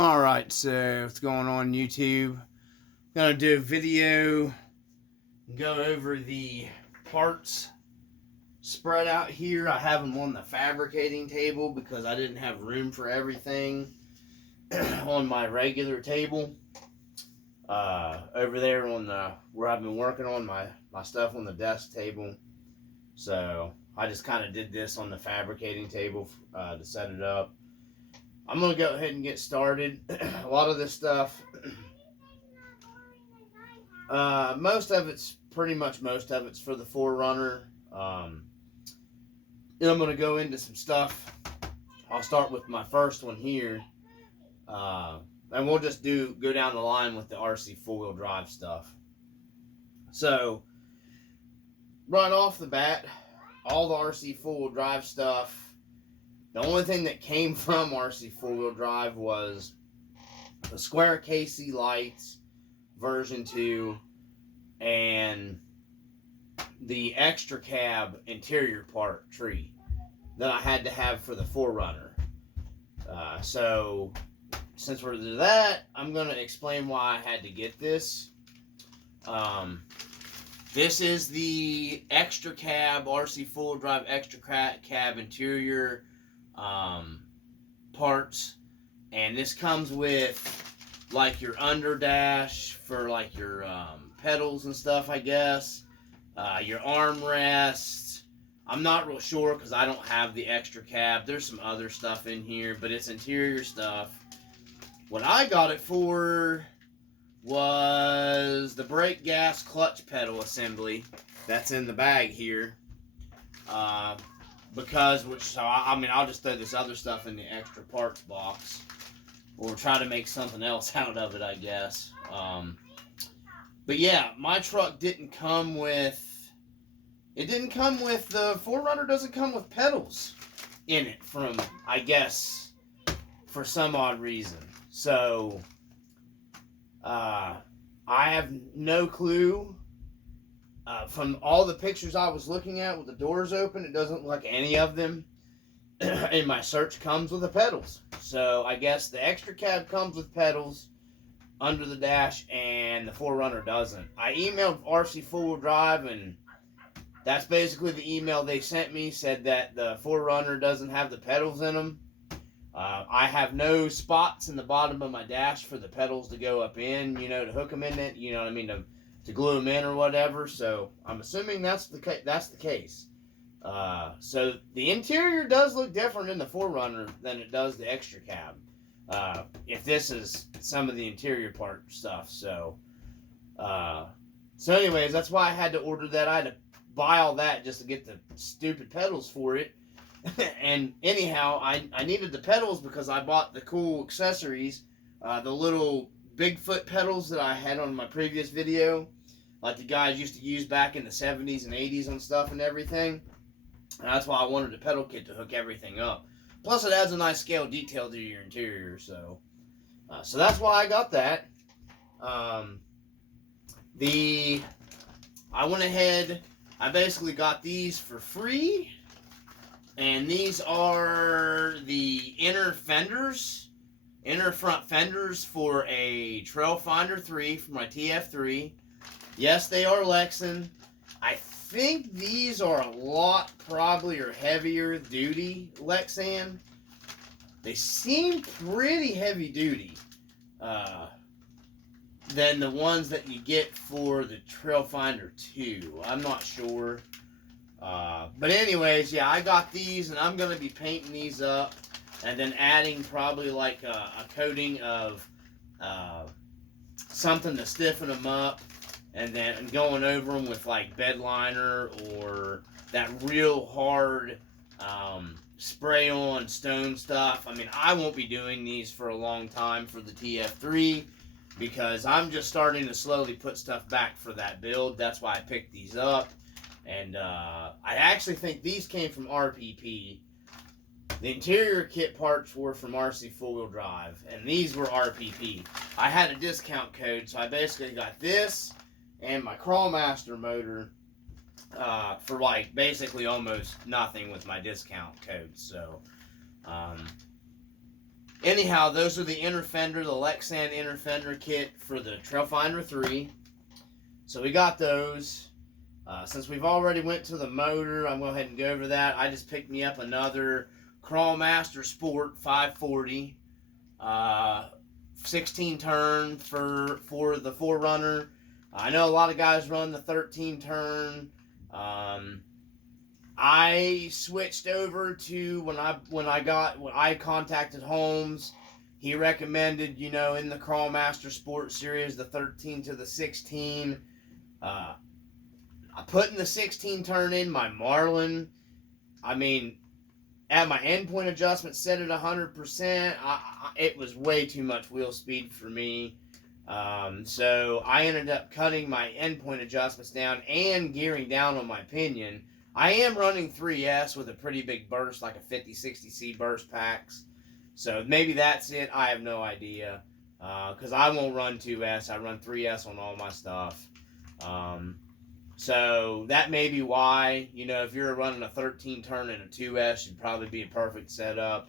Alright, so what's going on YouTube? Gonna do a video, go over the parts spread out here. I have them on the fabricating table because I didn't have room for everything on my regular table. Over there on the where I've been working on my stuff on the desk table. So I just kind of did this on the fabricating table to set it up. I'm going to go ahead and get started. A lot of this stuff, most of it's for the 4runner. Then I'm going to go into some stuff. I'll start with my first one here. And we'll just go down the line with the RC 4-wheel drive stuff. So, right off the bat, all the RC 4-wheel drive stuff, the only thing that came from RC 4-wheel drive was the square KC lights, version 2, and the extra cab interior part tree that I had to have for the 4runner. So, since we're to that, I'm going to explain why I had to get this. This is the extra cab, RC 4-wheel drive extra cab interior parts, and this comes with like your under dash for like your pedals and stuff, I guess, your armrests. I'm not real sure because I don't have the extra cab. There's some other stuff in here, but it's interior stuff. What I got it for was the brake gas clutch pedal assembly that's in the bag here. I'll just throw this other stuff in the extra parts box, or try to make something else out of it, I guess. But yeah, my truck didn't come with. It didn't come with the 4runner. Doesn't come with pedals in it from, I guess, for some odd reason. So I have no clue. From all the pictures I was looking at with the doors open, it doesn't look like any of them in my search comes with the pedals. So I guess the extra cab comes with pedals under the dash, and the 4runner doesn't. I emailed RC 4-wheel drive, and that's basically the email they sent me. Said that the 4runner doesn't have the pedals in them. I have no spots in the bottom of my dash for the pedals to go up in, to hook them in it, to glue them in or whatever. So I'm assuming that's the case. So the interior does look different in the 4runner than it does the extra cab. If this is some of the interior part stuff. So anyways, that's why I had to order that. I had to buy all that just to get the stupid pedals for it. And anyhow, I needed the pedals because I bought the cool accessories, the little Bigfoot pedals that I had on my previous video, like the guys used to use back in the 70s and 80s and stuff and everything. And that's why I wanted a pedal kit to hook everything up. Plus, it adds a nice scale detail to your interior. So that's why I got that. I went ahead. I basically got these for free. And these are the inner front fenders for a Trail Finder 3 for my TF3. Yes, they are Lexan. I think these are a lot heavier duty Lexan. They seem pretty heavy duty than the ones that you get for the Trail Finder 2. I'm not sure. But anyways, yeah, I got these, and I'm going to be painting these up and then adding probably like a coating of something to stiffen them up, and then going over them with like bed liner or that real hard spray on stone stuff. I mean, I won't be doing these for a long time for the TF3 because I'm just starting to slowly put stuff back for that build. That's why I picked these up. And I actually think these came from RPP. The interior kit parts were from RC 4-wheel drive, and these were RPP. I had a discount code, so I basically got this and my Crawlmaster motor for like basically almost nothing with my discount code. So anyhow, those are the inner fender, the Lexan inner fender kit for the Trailfinder 3. So we got those. Since we've already went to the motor, I'm going to go ahead and go over that. I just picked me up another Crawlmaster Sport 540. 16 turn for the 4runner. I know a lot of guys run the 13 turn. I switched over to when I contacted Holmes. He recommended, you know, in the Crawlmaster Sport series, the 13 to the 16. I put in the 16 turn in my Marlin. I mean, at my endpoint adjustment set at 100%, it was way too much wheel speed for me. So I ended up cutting my endpoint adjustments down and gearing down on my pinion. I am running 3S with a pretty big burst, like a 50-60C burst packs. So maybe that's it. I have no idea. Because I won't run 2S. I run 3S on all my stuff. So that may be why, you know, if you're running a 13 turn and a 2S, it'd probably be a perfect setup.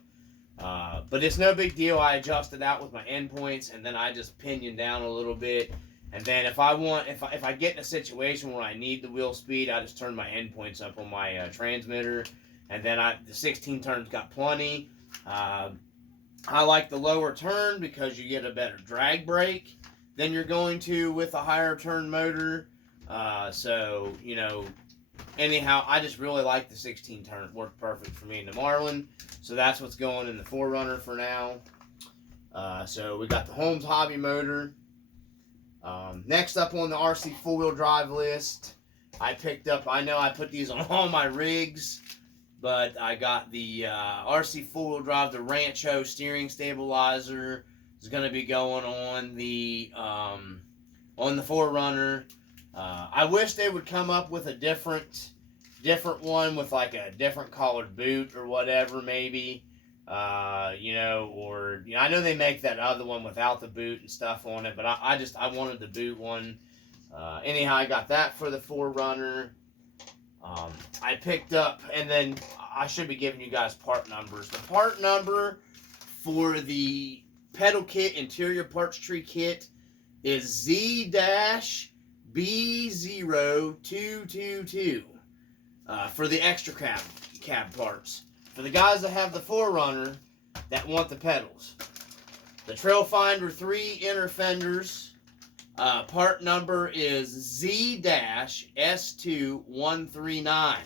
But it's no big deal. I adjusted out with my endpoints, and then I just pinion down a little bit. And then if I get in a situation where I need the wheel speed, I just turn my endpoints up on my transmitter. And then the 16 turns got plenty. I like the lower turn because you get a better drag brake than you're going to with a higher turn motor. So, you know, anyhow, I just really like the 16 turn. It worked perfect for me in the Marlin. So that's what's going in the 4runner for now. So we got the Holmes Hobby motor. Next up on the RC 4-wheel drive list, I picked up, I know I put these on all my rigs, but I got the RC 4-wheel drive, the Rancho steering stabilizer. Is going to be going on the 4runner. I wish they would come up with a different one with like a different colored boot or whatever, maybe. You know, or you know, I know they make that other one without the boot and stuff on it, but I wanted the boot one. Anyhow, I got that for the 4runner. I picked up, and then I should be giving you guys part numbers. The part number for the pedal kit, interior parts tree kit, is Z-B0222 for the extra cab parts. For the guys that have the 4runner that want the pedals. The Trailfinder 3 inner fenders, part number is Z-S2139.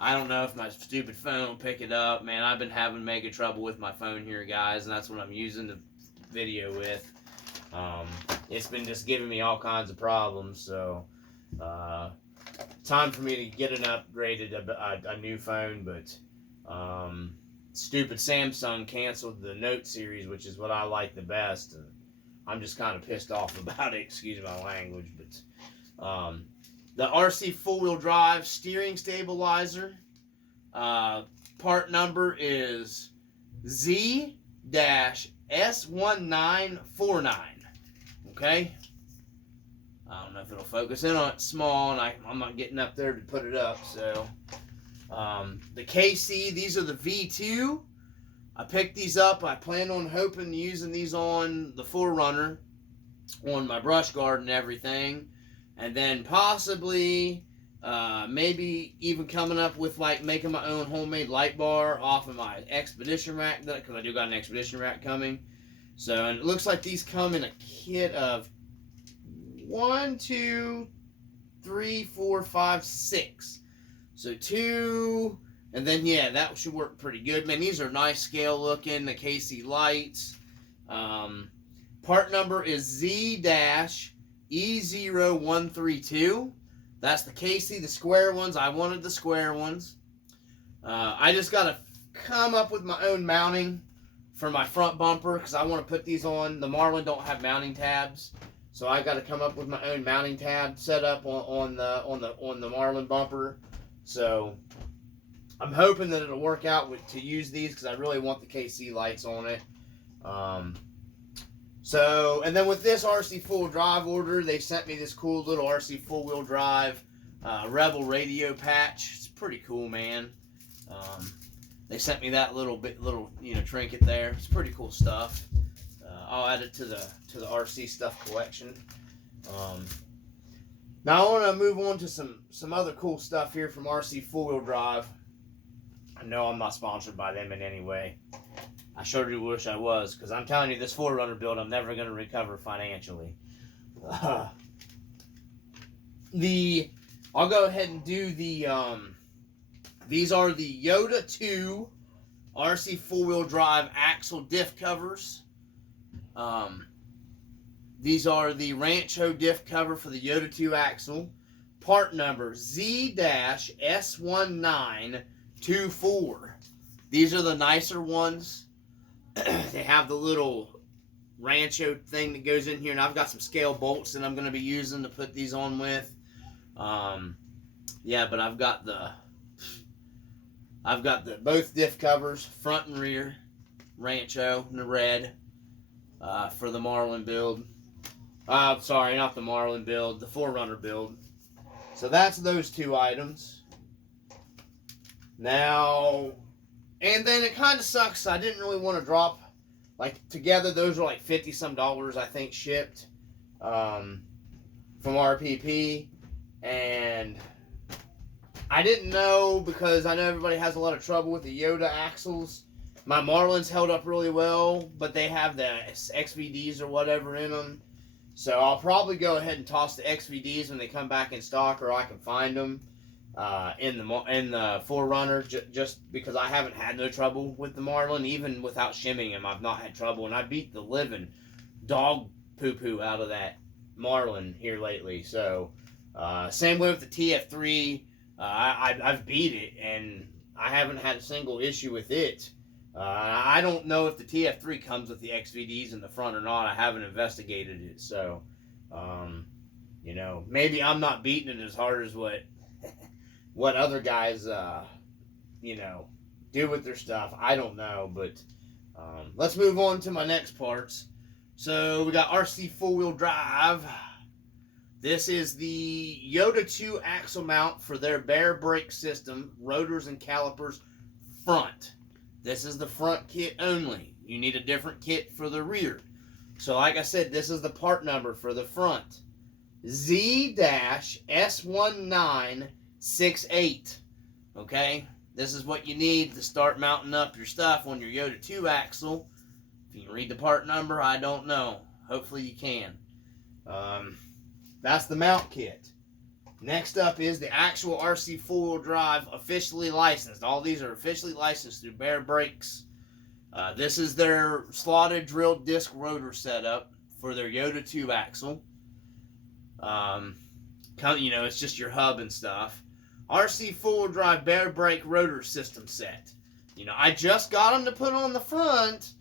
I don't know if my stupid phone will pick it up. Man, I've been having mega trouble with my phone here, guys, and that's what I'm using the video with. It's been just giving me all kinds of problems, so time for me to get an upgraded, a new phone, but stupid Samsung canceled the Note series, which is what I like the best, and I'm just kind of pissed off about it, excuse my language, but the RC 4-wheel drive steering stabilizer, part number is Z-S1949. Okay, I don't know if it'll focus in on it small, and I'm not getting up there to put it up. So the KC, these are the V2. I picked these up. I plan on hoping using these on the 4runner, on my brush guard and everything, and then possibly maybe even coming up with like making my own homemade light bar off of my Expedition rack, because I do got an Expedition rack coming. So, and it looks like these come in a kit of 1, 2, 3, 4, 5, 6. So 2, and then yeah, that should work pretty good. Man, these are nice scale looking, the KC lights. Part number is Z-E0132. That's the KC, the square ones. I wanted the square ones. I just got to come up with my own mounting for my front bumper, because I want to put these on. The Marlin don't have mounting tabs, so I got to come up with my own mounting tab set up on the Marlin bumper. So I'm hoping that it'll work out to use these, because I really want the KC lights on it. So, and then with this RC 4-wheel drive order, they sent me this cool little RC 4-wheel drive Rebel radio patch. It's pretty cool, man. they sent me that little trinket there. It's pretty cool stuff. I'll add it to the RC stuff collection. Now I want to move on to some other cool stuff here from Rc4Wheel Drive. I know I'm not sponsored by them in any way. I sure do wish I was, because I'm telling you, this 4runner build I'm never going to recover financially. I'll go ahead and do the these are the Yoda 2 Rc4Wheel Drive axle diff covers. These are the Rancho diff cover for the Yoda 2 axle. Part number Z-S1924. These are the nicer ones. They have the little Rancho thing that goes in here, and I've got some scale bolts that I'm going to be using to put these on with. Yeah, but I've got the both diff covers, front and rear, Rancho in the red, for the Marlin build. Sorry, not the Marlin build, the 4runner build. So that's those two items. Now, and then it kind of sucks. I didn't really want to drop, like, together those are like $50-some, I think, shipped from RPP. And I didn't know, because I know everybody has a lot of trouble with the Yoda axles. My Marlins held up really well, but they have the XVDs or whatever in them. So I'll probably go ahead and toss the XVDs when they come back in stock, or I can find them in the 4runner, just because I haven't had no trouble with the Marlin. Even without shimming them, I've not had trouble, and I beat the living dog poo-poo out of that Marlin here lately. So same way with the TF3, I've beat it, and I haven't had a single issue with it. I don't know if the TF3 comes with the XVDs in the front or not. I haven't investigated it, so you know, maybe I'm not beating it as hard as what other guys you know, do with their stuff. I don't know, but let's move on to my next parts. So we got Rc4Wheel Drive. This is the Yoda 2 axle mount for their bare brake system, rotors and calipers front. This is the front kit only. You need a different kit for the rear. So like I said, this is the part number for the front. Z-S1968. Okay? This is what you need to start mounting up your stuff on your Yoda 2 axle. If you can read the part number, I don't know. Hopefully you can. That's the mount kit. Next up is the actual Rc4Wheel Drive officially licensed. All these are officially licensed through Bare Brakes. This is their slotted drilled disc rotor setup for their Yoda 2 axle. You know, it's just your hub and stuff. Rc4Wheel Drive Bare Brake rotor system set. You know, I just got them to put on the front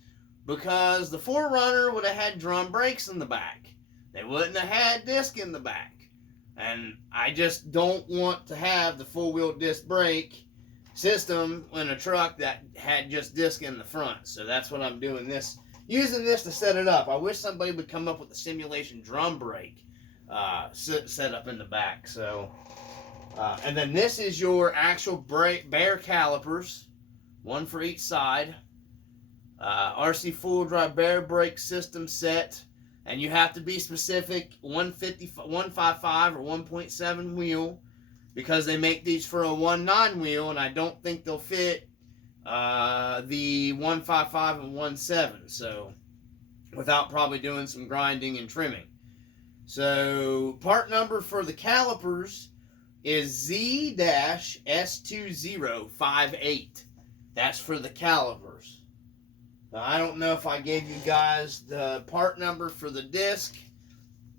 because the 4runner would have had drum brakes in the back. They wouldn't have had disc in the back. And I just don't want to have the full-wheel disc brake system in a truck that had just disc in the front. So that's what I'm doing this, using this to set it up. I wish somebody would come up with a simulation drum brake set up in the back. So, and then this is your actual bare calipers, one for each side. Rc4Wheel Drive bare brake system set. And you have to be specific, 155 or 1.7 wheel, because they make these for a 1.9 wheel, and I don't think they'll fit the 155 and 1.7. So, without probably doing some grinding and trimming. So, part number for the calipers is Z-S2058. That's for the calipers. Now, I don't know if I gave you guys the part number for the disc.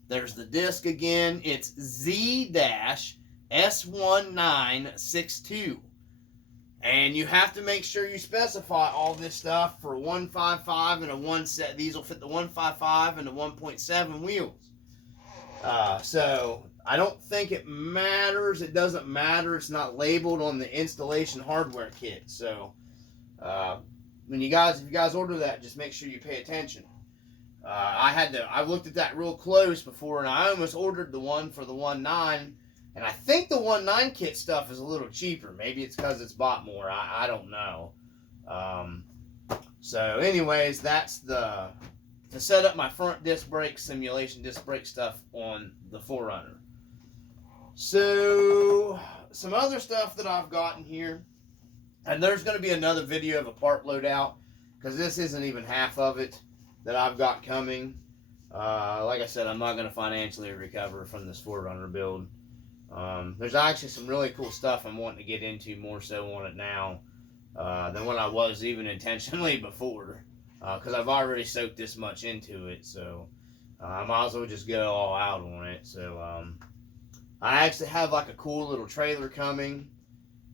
There's the disc again. It's Z-S1962. And you have to make sure you specify all this stuff for 155 and a 1 set. These will fit the 155 and the 1.7 wheels. So I don't think it matters. It doesn't matter. It's not labeled on the installation hardware kit. So if you guys order that, just make sure you pay attention. I looked at that real close before, and I almost ordered the one for the 1.9, and I think the 1.9 kit stuff is a little cheaper. Maybe it's because it's bought more. I don't know. So anyways, that's to set up my front disc brake, simulation disc brake stuff on the 4runner. So some other stuff that I've gotten here, and there's going to be another video of a part loadout, because this isn't even half of it that I've got coming. Like I said, I'm not going to financially recover from this 4runner build. There's actually some really cool stuff I'm wanting to get into more so on it now than what I was even intentionally before, because I've already soaked this much into it, so I might as well just go all out on it. So I actually have like a cool little trailer coming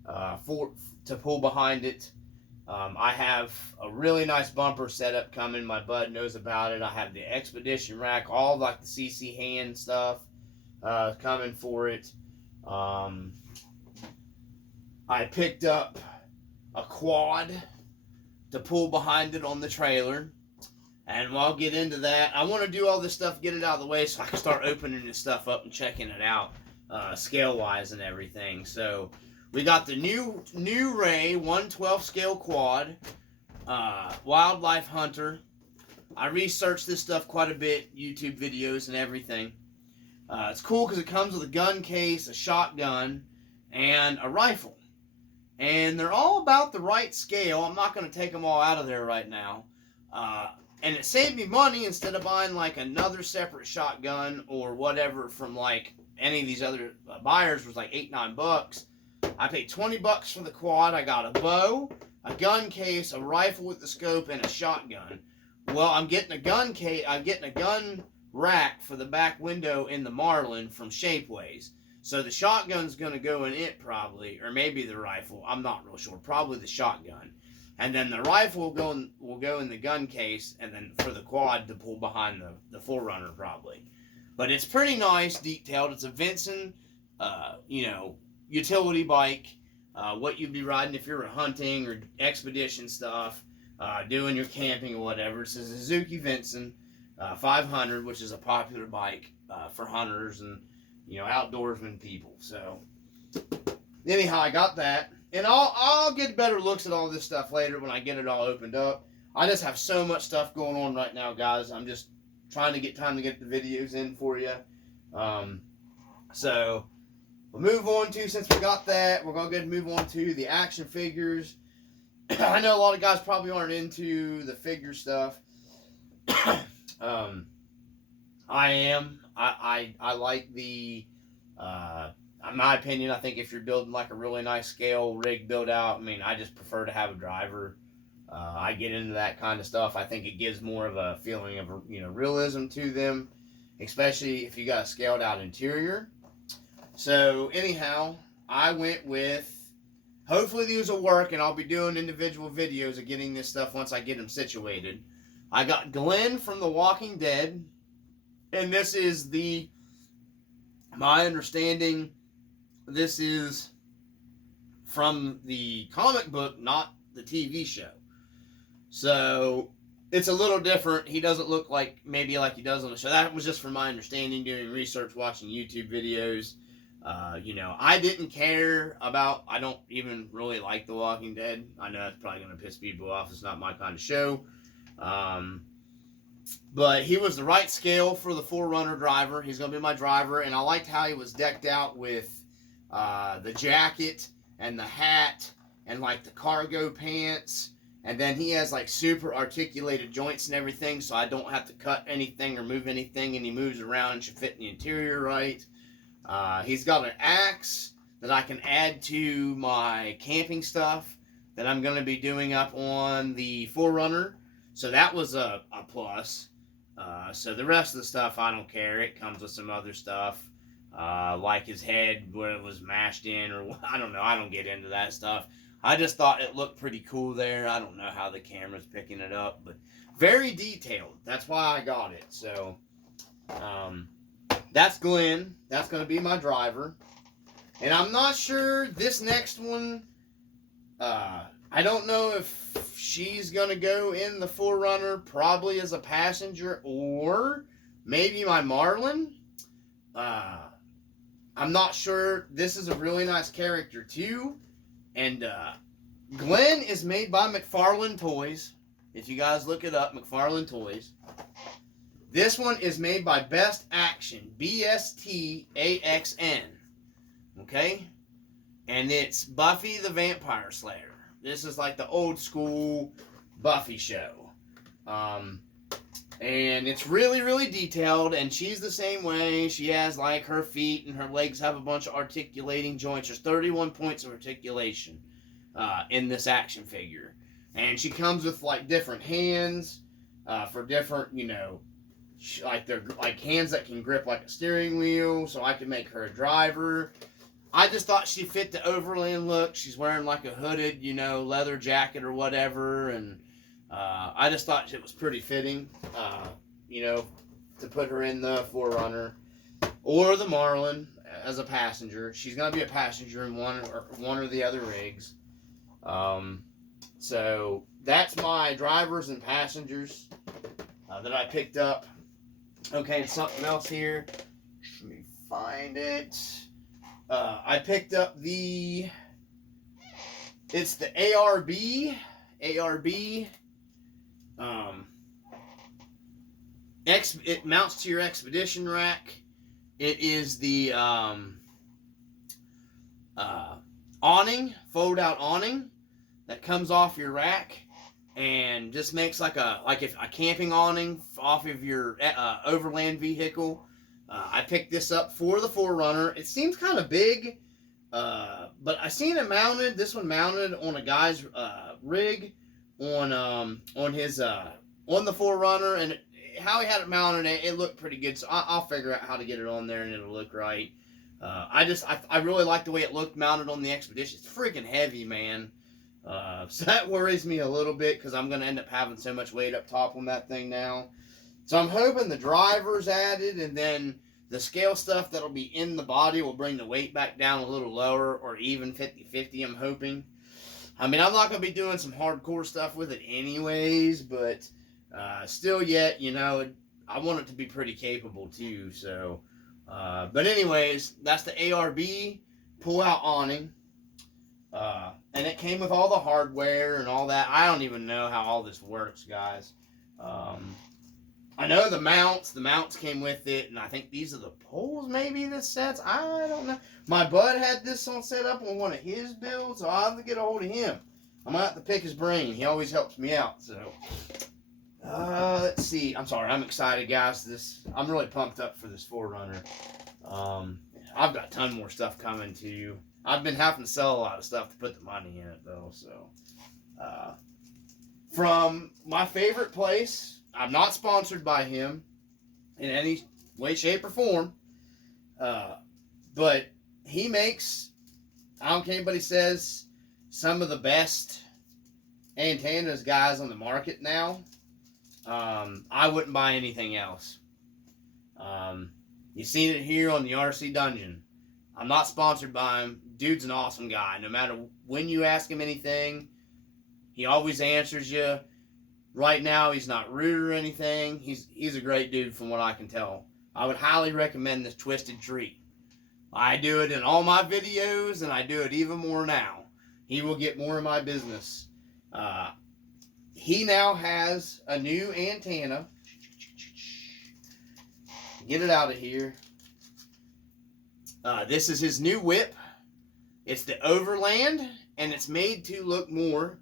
to pull behind it. I have a really nice bumper setup coming. My bud knows about it. I have the expedition rack, all like the CC hand stuff coming for it. I picked up a quad to pull behind it on the trailer, and I'll get into that. I want to do all this stuff, get it out of the way, so I can start opening this stuff up and checking it out scale wise and everything. So we got the new Ray 1/12 scale quad, Wildlife Hunter. I researched this stuff quite a bit, YouTube videos and everything. It's cool because it comes with a gun case, a shotgun, and a rifle. And they're all about the right scale. I'm not going to take them all out of there right now. And it saved me money instead of buying like another separate shotgun or whatever from like any of these other buyers was like $8-9. I paid $20 for the quad. I got a bow, a gun case, a rifle with the scope, and a shotgun. Well, I'm getting a gun case. I'm getting a gun rack for the back window in the Marlin from Shapeways. So the shotgun's going to go in it probably, or maybe the rifle. I'm not real sure. Probably the shotgun. And then the rifle will go in the gun case, and then for the quad to pull behind the 4runner probably. But it's pretty nice, detailed. It's a Vincent, utility bike. What you'd be riding if you're hunting or expedition stuff, doing your camping or whatever. It's a Suzuki Vincent 500, which is a popular bike for hunters and outdoorsman people. So anyhow, I got that, and I'll get better looks at all this stuff later when I get it all opened up. I just have so much stuff going on right now, guys. I'm just trying to get time to get the videos in for you. So we'll move on to, since we got that, we're going to go ahead and move on to the action figures. I know a lot of guys probably aren't into the figure stuff. I am. I like the, in my opinion, I think if you're building like a really nice scale rig build out, I mean, I just prefer to have a driver. I get into that kind of stuff. I think it gives more of a feeling of, realism to them, especially if you got a scaled out interior. So anyhow, I went with, hopefully these will work, and I'll be doing individual videos of getting this stuff once I get them situated. I got Glenn from The Walking Dead, and this is my understanding, this is from the comic book, not the TV show. So it's a little different. He doesn't look like maybe like he does on the show. That was just from my understanding, doing research, watching YouTube videos. I didn't care about, I don't even really like The Walking Dead. I know that's probably going to piss people off. It's not my kind of show. But he was the right scale for the 4runner driver. He's going to be my driver. And I liked how he was decked out with the jacket and the hat and like the cargo pants. And then he has like super articulated joints and everything, so I don't have to cut anything or move anything, and he moves around and should fit in the interior right. He's got an axe that I can add to my camping stuff that I'm going to be doing up on the 4runner. So that was a plus. So the rest of the stuff, I don't care. It comes with some other stuff, like his head where it was mashed in, or I don't know. I don't get into that stuff. I just thought it looked pretty cool there. I don't know how the camera's picking it up, but very detailed. That's why I got it. So that's Glenn. That's going to be my driver. And I'm not sure this next one, I don't know if she's going to go in the 4runner, probably as a passenger, or maybe my Marlin. I'm not sure. This is a really nice character too. And Glenn is made by McFarlane Toys. If you guys look it up, McFarlane Toys. This one is made by Best Action, BSTAXN. Okay? And it's Buffy the Vampire Slayer. This is like the old school Buffy show. And it's really, really detailed, and she's the same way. She has, like, her feet and her legs have a bunch of articulating joints. There's 31 points of articulation in this action figure. And she comes with, like, different hands for different, you know, like, they're, like, hands that can grip like a steering wheel, so I can make her a driver. I just thought she fit the overland look. She's wearing, like, a hooded, you know, leather jacket or whatever, and I just thought it was pretty fitting, you know, to put her in the 4runner or the Marlin as a passenger. She's going to be a passenger in one or the other rigs. So that's my drivers and passengers that I picked up. Okay, and something else here. Let me find it. I picked up it's the ARB. It mounts to your expedition rack. It is the awning, fold out awning that comes off your rack and just makes like a camping awning off of your overland vehicle. I picked this up for the 4runner. It seems kind of big, but I seen it mounted. This one mounted on a guy's rig on his on the 4runner, and how he had it mounted, it looked pretty good. So I'll figure out how to get it on there and it'll look right. I really like the way it looked mounted on the Expedition. It's freaking heavy, man. So that worries me a little bit because I'm going to end up having so much weight up top on that thing now. So I'm hoping the driver's added, and then the scale stuff that'll be in the body will bring the weight back down a little lower, or even 50-50, I'm hoping. I mean, I'm not going to be doing some hardcore stuff with it anyways, but still yet, you know, I want it to be pretty capable too, so. But anyways, that's the ARB pull-out awning. And it came with all the hardware and all that. I don't even know how all this works, guys. I know the mounts came with it, and I think these are the poles maybe this sets. I don't know. My bud had this on set up on one of his builds, so I'll have to get a hold of him. I'm going to have to pick his brain. He always helps me out, so. Let's see. I'm sorry. I'm excited, guys. I'm really pumped up for this 4runner. I've got a ton more stuff coming to you. I've been having to sell a lot of stuff to put the money in it, though, so. From my favorite place, I'm not sponsored by him in any way, shape, or form. But he makes, I don't care what anybody says, some of the best antennas guys on the market now. I wouldn't buy anything else. You've seen it here on the RC Dungeon. I'm not sponsored by him. Dude's an awesome guy. No matter when you ask him anything, he always answers you. Right now, he's not rude or anything. He's a great dude from what I can tell. I would highly recommend this Twisted Tree. I do it in all my videos, and I do it even more now. He will get more of my business. He now has a new antenna. Get it out of here. This is his new whip. It's the Overland, and it's made to look more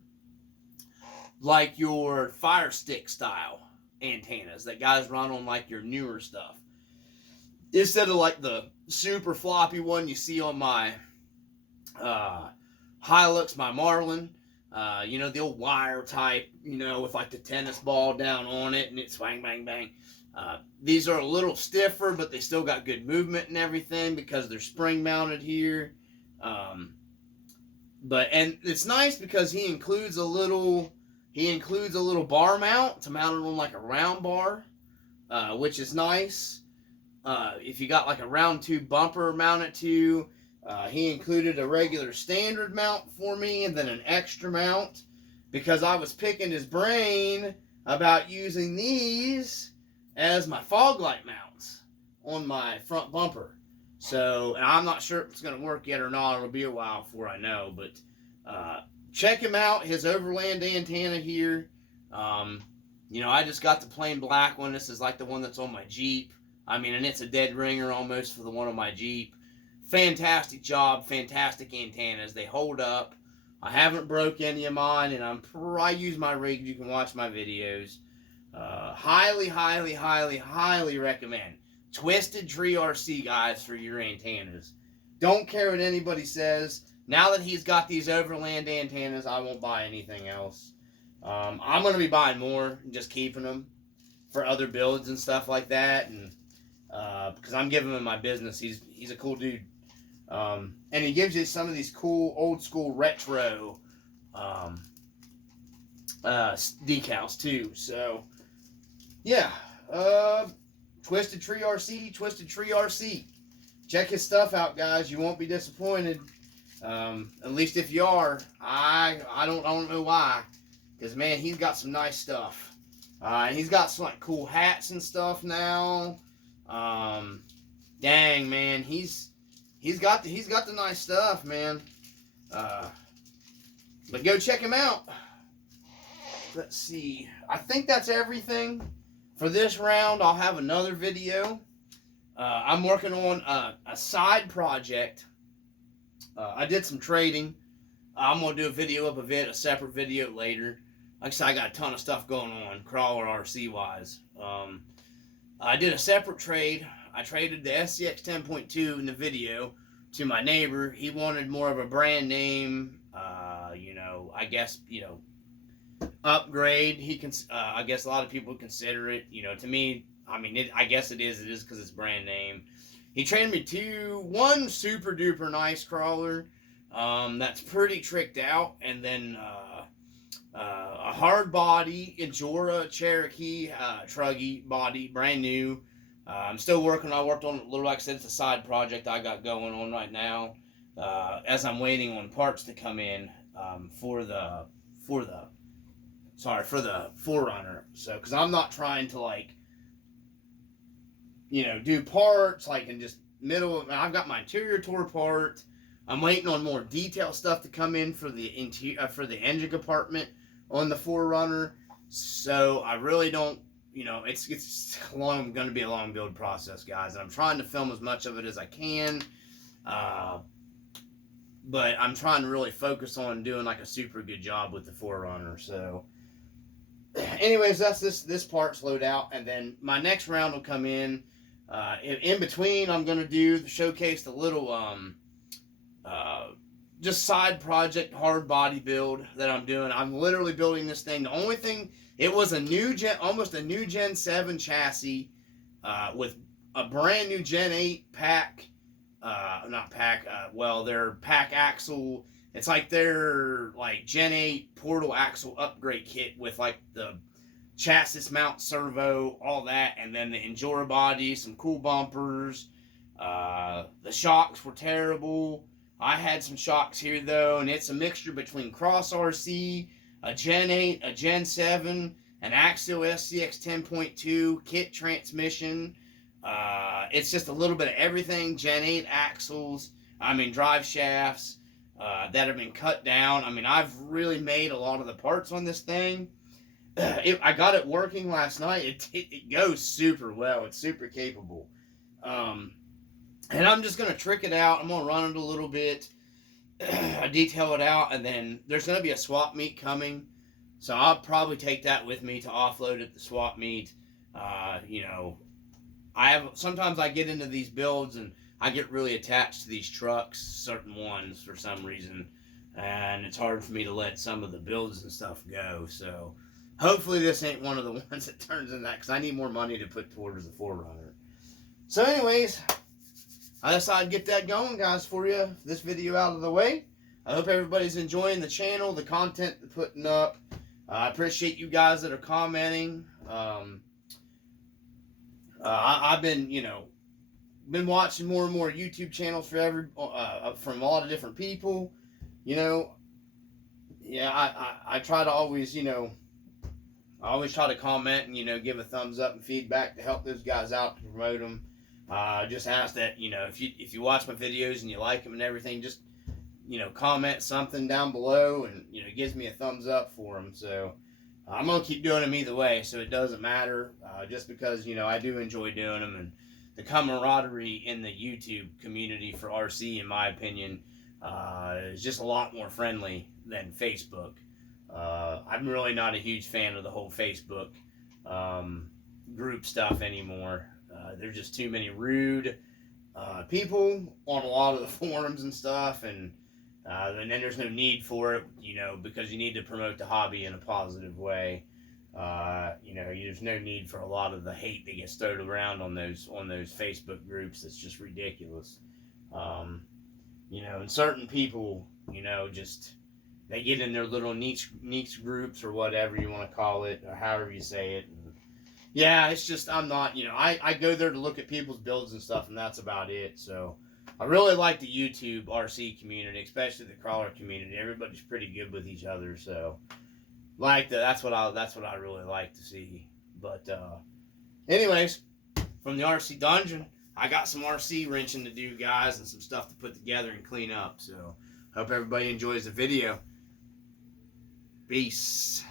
like your Fire Stick style antennas that guys run on like your newer stuff. Instead of like the super floppy one you see on my Hilux, my Marlin. You know, the old wire type, you know, with like the tennis ball down on it and it's bang, bang, bang. These are a little stiffer, but they still got good movement and everything because they're spring mounted here. And it's nice because he includes a little bar mount to mount it on like a round bar, which is nice. If you got like a round tube bumper mounted to, he included a regular standard mount for me and then an extra mount because I was picking his brain about using these as my fog light mounts on my front bumper. So, and I'm not sure if it's going to work yet or not. It'll be a while before I know, but check him out. His overland antenna here. You know, I just got the plain black one. This is like the one that's on my Jeep. I mean, and it's a dead ringer almost for the one on my Jeep. Fantastic job, fantastic antennas. They hold up. I haven't broke any of mine, and I use my rig. You can watch my videos. Highly, highly, highly, highly recommend Twisted Tree RC, guys, for your antennas. Don't care what anybody says. Now that he's got these overland antennas, I won't buy anything else. I'm going to be buying more and just keeping them for other builds and stuff like that. And because I'm giving him my business. He's a cool dude. And he gives you some of these cool old school retro decals too. So yeah, Twisted Tree RC, Twisted Tree RC. Check his stuff out, guys. You won't be disappointed. At least if you are. I don't know why, because man, he's got some nice stuff. And he's got some like cool hats and stuff now. Dang, man, he's got the nice stuff, man. But go check him out. Let's see. I think that's everything for this round. I'll have another video. I'm working on a side project. I did some trading. I'm going to do a video of it, a separate video later. Like I said, I got a ton of stuff going on, crawler RC-wise. I did a separate trade. I traded the SCX 10.2 in the video to my neighbor. He wanted more of a brand name, you know, I guess, you know, upgrade. He can, I guess a lot of people consider it, you know, to me, I mean, I guess it is because it's brand name. He traded me to one super duper nice crawler, that's pretty tricked out, and then, a hard body Injora Cherokee, truggy body, brand new. I'm still working. I worked on, like I said, it's a side project I got going on right now. As I'm waiting on parts to come in for the 4runner. So, because I'm not trying to like, you know, do parts like in just middle of. I've got my interior tour part. I'm waiting on more detail stuff to come in for the engine compartment on the 4runner. So I really don't. You know, it's going to be a long build process, guys. And I'm trying to film as much of it as I can. But I'm trying to really focus on doing like a super good job with the 4runner. So, anyways, that's this part's load out. And then my next round will come in. In between, I'm going to showcase the little, just side project hard body build that I'm doing. I'm literally building this thing. The only thing, it was almost a new Gen 7 chassis, with a brand new Gen 8 pack, their pack axle. It's like their like Gen 8 portal axle upgrade kit with like the chassis mount servo, all that, and then the Injora body, some cool bumpers. The shocks were terrible. I had some shocks here though, and it's a mixture between Cross RC, a Gen 8, a Gen 7, an Axial SCX 10.2 kit transmission. It's just a little bit of everything. Gen 8 axles, drive shafts that have been cut down. I mean, I've really made a lot of the parts on this thing. I got it working last night. It goes super well. It's super capable. And I'm just going to trick it out. I'm going to run it a little bit. Detail it out. And then there's going to be a swap meet coming. So I'll probably take that with me to offload at the swap meet. You know, sometimes I get into these builds and I get really attached to these trucks, certain ones for some reason. And it's hard for me to let some of the builds and stuff go. So hopefully this ain't one of the ones that turns into that, because I need more money to put towards the 4runner. So anyways, I decided to get that going, guys, for you. This video out of the way. I hope everybody's enjoying the channel, the content they're putting up. I appreciate you guys that are commenting. I've been, been watching more and more YouTube channels from a lot of different people. I try to always, I always try to comment and, give a thumbs up and feedback to help those guys out, to promote them. Just ask that, if you watch my videos and you like them and everything, just comment something down below, and gives me a thumbs up for them. So I'm gonna keep doing them either way. So it doesn't matter, just because I do enjoy doing them, and the camaraderie in the YouTube community for RC, in my opinion, is just a lot more friendly than Facebook. I'm really not a huge fan of the whole Facebook group stuff anymore. There's just too many rude people on a lot of the forums and stuff, and then there's no need for it, because you need to promote the hobby in a positive way. There's no need for a lot of the hate that gets thrown around on those Facebook groups. That's just ridiculous. And certain people, just they get in their little niche groups, or whatever you want to call it, or however you say it. And yeah, it's just I'm not, I go there to look at people's builds and stuff, and that's about it. So I really like the YouTube RC community, especially the crawler community. Everybody's pretty good with each other, so that's what I really like to see. But anyways, from the RC dungeon, I got some RC wrenching to do, guys, and some stuff to put together and clean up. So hope everybody enjoys the video. Peace.